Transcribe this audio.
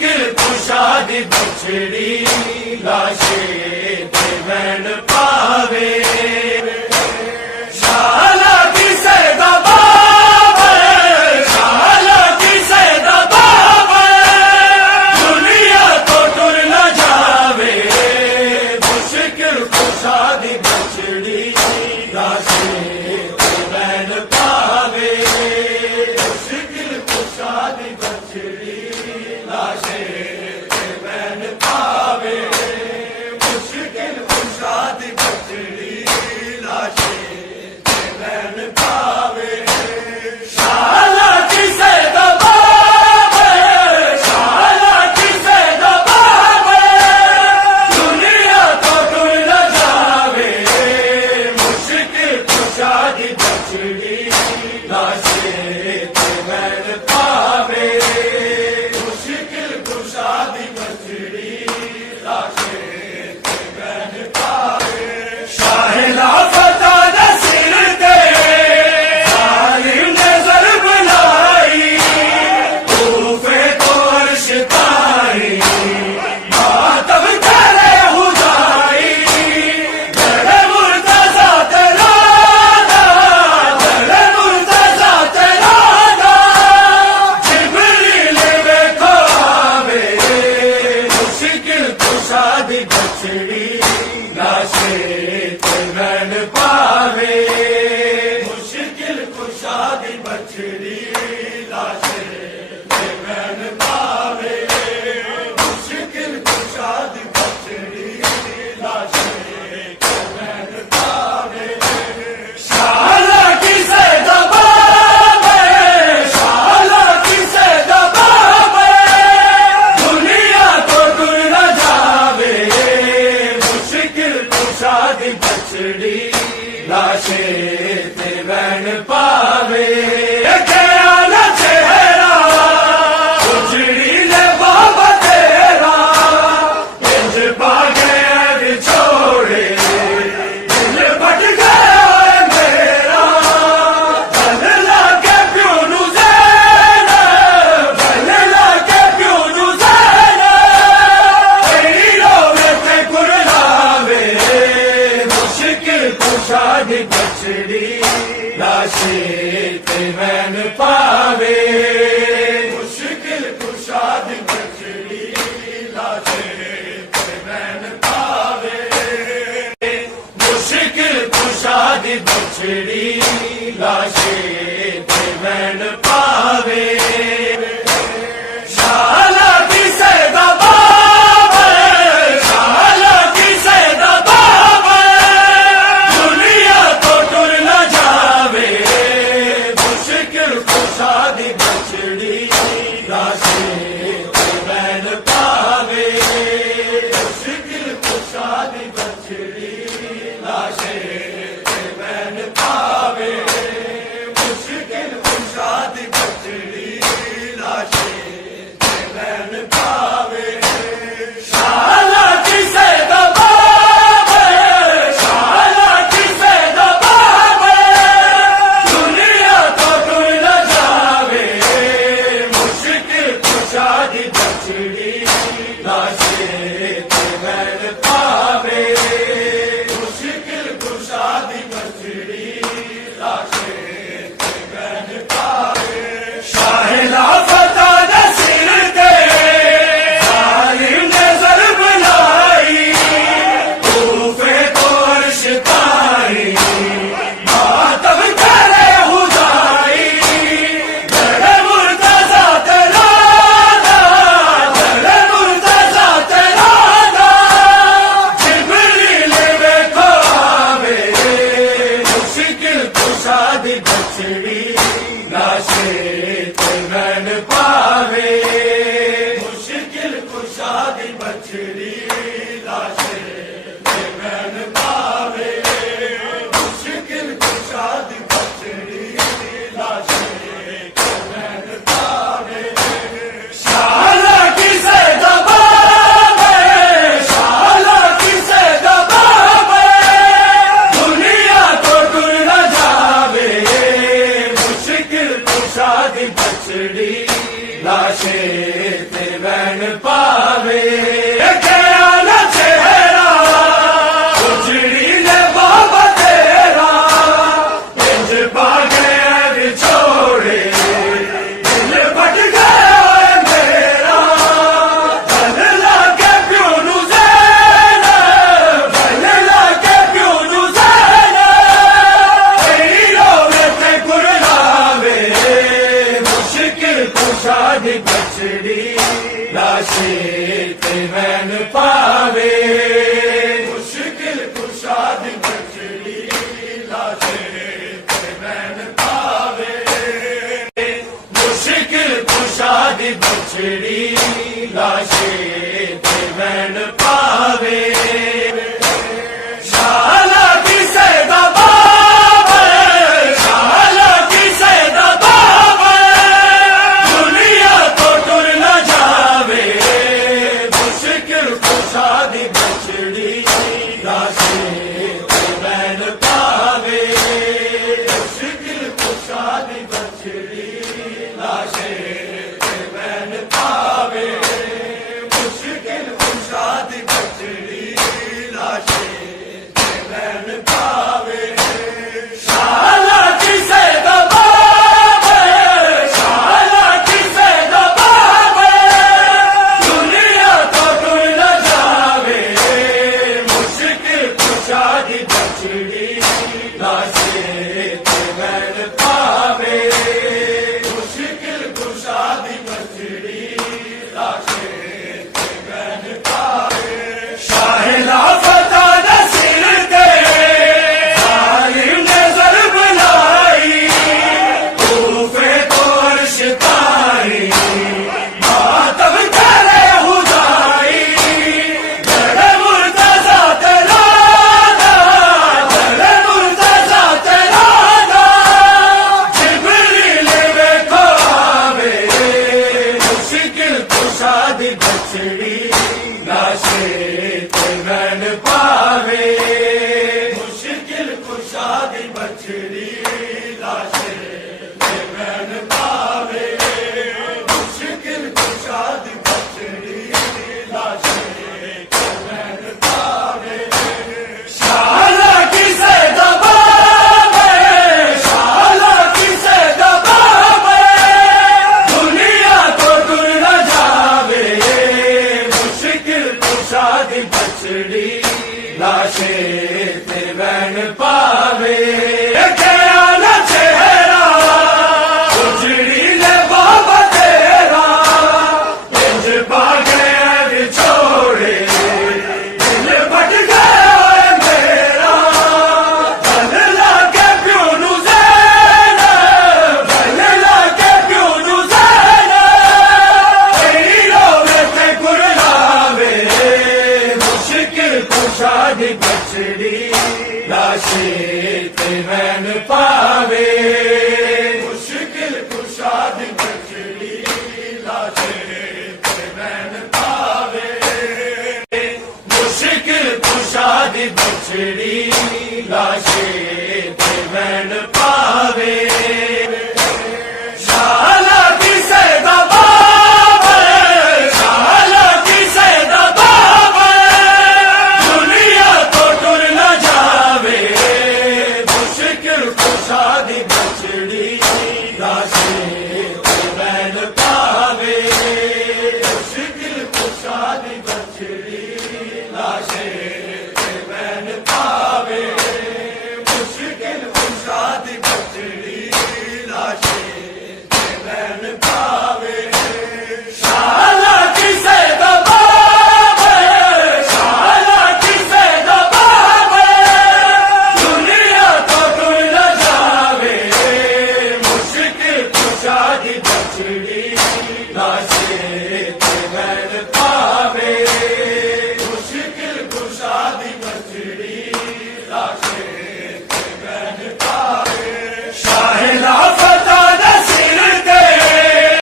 मुश्किल कुशादी बछड़ी लाशे ते वैन पावे शाला किसे दबावे शाला किसे दबावे दुनिया तो टुर न जावे मुश्किल कुशादी बछड़ी लाशे ते वैन पावे मुश्किल कुशादी बछड़ी लाशे ते वैन पावे मुश्किल कुशादी बछड़ी लाशे ते वैन पावे शाला किसे दबावे शाला किसे दबावे दुनिया तो टुर न जावे मुश्किल कुशादी बछड़ी लाशे ते वैन पावे मुश्किल कुशादी बछड़ी लाशे ते वैन पावे शाहिला फता दे सिर ते जालिम ने ज़र्ब लाई तूफे तो अर्श ताई मातम करे हुदाई जड़े मुर्तज़ा तेरा जड़े मुर्तज़ा तेरा जिब्रील वेखो आवे मुश्किल कुशादी बछड़ी लाशे ते वैन पावे मुश्किल कुशादी बछड़ी लाशे ते वैन पावे मुश्किल कुशादी बछड़ी लाशे ते वैन पावे शाला किसे दबावे शाला किसे दबावे दुनिया तो टुर न जावे मुश्किल कुशादी बछड़ी लाशे ते वैन पावे ख्याल चेहरा गुजरी ले बाबा तेरा इंज भागे अग छोड़े दिल बट गया है मेरा बल लागे प्यो नू ज़ैन बल लागे प्यो नू ज़ैन तेरी रोवे ते कुरलावे मुश्किल कुशादी बछड़ी लाशे ते वैन पावे मुश्किल कुशादी बछड़ी लाशे ते वैन पावे मुश्किल कुशादी बछड़ी लाशे ते वैन पावे शाला किसे दबावे शाला किसे दबावे दुनिया तो टुर न जावे मुश्किल कुशादी बछड़ी लाशे ते वैन पावे मुश्किल कुशादी बछड़ी लाशे ते वैन पावे मुश्किल कुशादी बछड़ी लाशे ते वैन पावे शाला किसे दबावे शाला किसे दबावे दुनिया तो टुर न जावे मुश्किल कुशादी बछड़ी लाशे ते वैन पावे मुश्किल कुशादी बछड़ी लाशे ते वैन पावे शाहिला फता दे सिर ते जालिम ने ज़र्ब लाई तूफे तो अर्श ताई मातम करे हुदाई जड़े मुर्तज़ा तेरा जड़े मुर्तज़ा तेरा जिब्रील वेखो आवे मुश्किल कुशादी बछड़ी लाशे ते वैन पावे मुश्किल कुशादी बछड़ी लाशे ते वैन पावे मुश्किल कुशादी बछड़ी लाशे ते वैन पावे शाला किसे दबावे शाला किसे दबावे दुनिया तो टुर न जावे मुश्किल कुशादी बछड़ी लाशे ते वैन पावे गया न चेहरा उजड़ी ले बाबा तेरा इंज पा गया बिछोड़े दिल फट गया मेरा बन लागे प्यो नू ज़ैन बन लागे प्यो नू ज़ैन तेरी रोवे ते कुरलावे मुश्किल कुशा दी बचड़ी लाशे ते वैन पावे मुश्किल कुशा दी बचड़ी लाशे ते वैन पावे मुश्किल कुशा दी बचड़ी लाशे ते वैन पावे शाला की सैदा बाबा शाला की सैदा बाबा दुनिया तो टुर न जावे मुश्किल कुशा दी बचड़ी लाशे ते वैन पावे मुश्किल कुशा दी बचड़ी लाशे ते वैन पावे मुश्किल कुशा दी बचड़ी लाशे ते वैन पावे शाला की सैदा बाबा शाला की सैदा बाबा दुनिया तो टुर न जावे मुश्किल कुशा दी बचड़ी लाशे ते वैन पावे मुश्किल कुशा दी बचड़ी लाशे ते वैन पावे शाहिला फता नसीर दे जालिम ने ज़र्ब लाई तूफे तो अर्श तारी मातम करे हुदाई जड़े मुर्तज़ा तेरा जड़े मुर्तज़ा तेरा जिब्रील वेखो आवे मुश्किल कुशा दी बचड़ी लाशे ते वैन पावे मुश्किल कुशा दी बचड़ी लाशे ते वैन पावे मुश्किल कुशा दी बचड़ी लाशे ते वैन पावे शाला की सैदा बाबा शाला की सैदा बाबा दुनिया तो टुर न जावे मुश्किल कुशा दी बचड़ी लाशे ते वैन पावे गया न चेहरा उजड़ी ले बाबा तेरा इंज पा गया बिछोड़े दिल फट गया मेरा बन लागे प्यो नू ज़ैन बन लागे प्यो नू ज़ैन तेरी रोवे ते कुरलावे मुश्किल कुशा दी बचड़ी लाशे ते वैन पावे मुश्किल कुशा दी बचड़ी लाशे ते वैन पावे मुश्किल कुशा दी बचड़ी लाशे ते वैन पावे शाला की सैदा बाबा शाला की सैदा बाबा दुनिया तो टुर न जावे, जावे शादी बछड़ी लाशे